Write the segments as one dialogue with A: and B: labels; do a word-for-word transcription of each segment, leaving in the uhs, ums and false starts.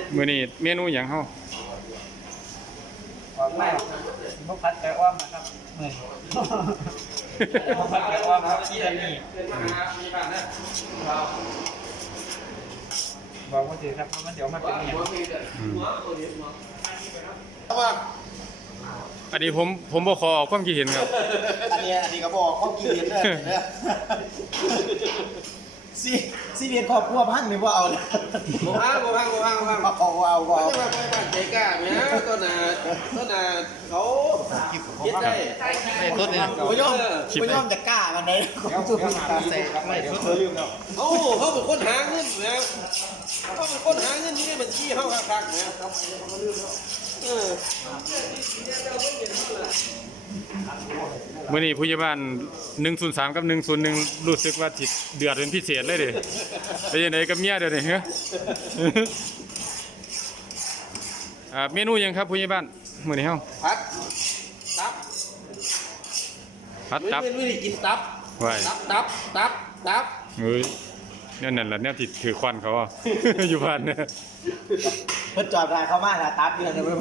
A: มื้อนี้เมนูหยังเฮา
B: ไม่พวกพัดไก่อ้อมนะครับเหมือนพวกพัดไก่อ้อมครับที่อันนี้บอกว่าถือครับเพราะมันเดี๋ยวมันเป็นเนี่ย
A: อันนี้ผมผมบ่ขอออกความคิดเห็นครับ
C: อันนี้อันนี้ก็บอกเขากินเด้อเด้อสิสิเรียนครอบครัวพังนี่บ่เอาเลย
D: บ่พังบ่พังบ่พังบ่พัง
C: เอาเอาเอาเอา
D: จะมาไปบ้านใจกล้าแม่ต้นน่ะต้นน่ะเขาเฮ็ดได้
C: ไอ้ต้นนี่บ่ยอมบ่ยอมจะกล้ากันได้เขาสู้ตาแสกครับไม่เดี๋ยวเธอลืมแล้ว
D: เอ้าเขาเป็นคนหาเงินแล้วเขาเป็นคนหาเงินอยู่ในบัญชีเฮาคักๆนะเออ
A: มื้อนี้ผู้ใหญ่บ้านหนึ่งศูนย์สามกับหนึ่งศูนย์หนึ่งรู้สึกว่าสิเดือดเป็นพิเศษเลยเด้ไปจังได๋กับเมียเด้อนี่ฮะอ่าเมนูหยังครับผู้ใหญ่บ้านมื้อนี้เฮา
D: ผัดตับ
A: ผัดตับ
D: ไม่ไม่ได้กินตับตับตับตับตับ
A: เฮ้ยเนี่ยนั่นล่ะแนวที่ถือควันเขาอ่ะ อยู่บ้านเนี่ย
C: เพิ่นจอดทางเข้ามาน่ะตับอยู่นะเพิ่น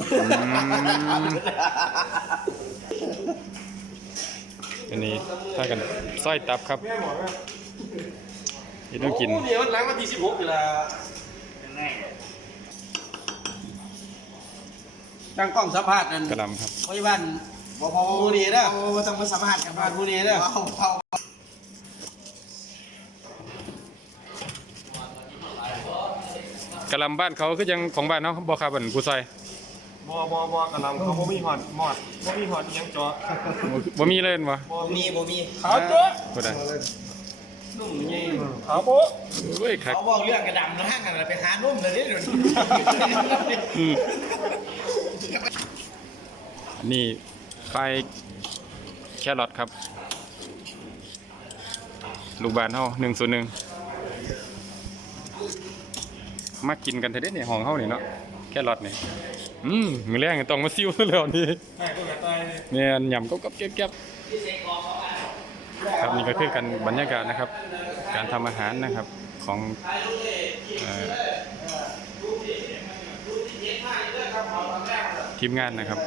A: อันนี้ถ้ากันซอยตับครับนี่ต้องกิน
D: เดี๋ยวหลังวันที่สิบหกเวลาตั้งกล้องสัมภาษณ์นั่น
A: กระลำครับ
D: พยาบาลบ่พอผู้นี้เด้อ
C: บ่ต้องมาสัมภาษณ์กัน
D: บ้านผู้นี้เด้อ
C: เอาเอา
A: กระลำบ้านเขาคือยังของบ้านเนาะบ่ครับอันผู้ซอย
B: บ่บ่บ่กระลำเขาบ่มีหอดหมอดบ่มีหอดยังจอ
A: บ่มีเลยบ่
C: บ่มีบ่มี
B: ขาวตัว
A: บ่ได้
B: นุ่มนี่ขาวโป๊ะ
A: เว้ยคัก
C: เขาบอกเรื่องกระดำนะห้างกันไปหานุ่มเลยเดี๋ยวนี้
A: อันนี้ไฟแครอทครับลูกบ้านเฮาหนึ่งศูนย์หนึ่งมากินกันเถอะเด้เนี่ยห้องเฮานี่เนาะแครอทนี่อืมมื้อแรกนี่ต้องมาซิวแล้วนี่
B: แม่ก็อย่าตาย
A: เนี่ยยำก๊อบๆแก๊บๆครับนี่ก็คือกันบรรยากาศนะครับการทำอาหารนะครับของเอ่อทีมงานนะครับ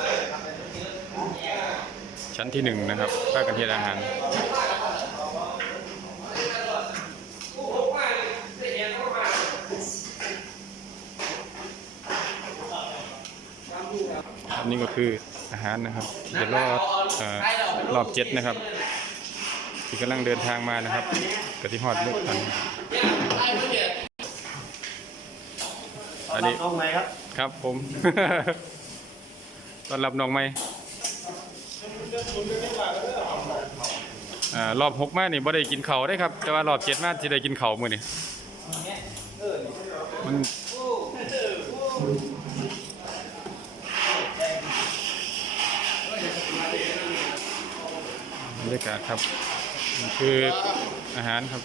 A: ชั้นที่หนึ่งนะครับภาคการเทศอาหารอันนี้ก็คืออาหารนะครับเดี๋ยวรอบเอ่อรอบเจ็ดนะครับที่กำลังเดินทางมานะครับกะทิฮอดลูกทันอันนี้
B: น้องไหนครับ
A: ครับผม ต้อนรับน้องใหม่อ่ารอบหกมานี่บ่ได้กินเข่าได้ครับแต่ว่ารอบเจ็ดมาจะได้กินเข่ามื้อนี้มันบรรยากาศครับนี่คืออาหารครับ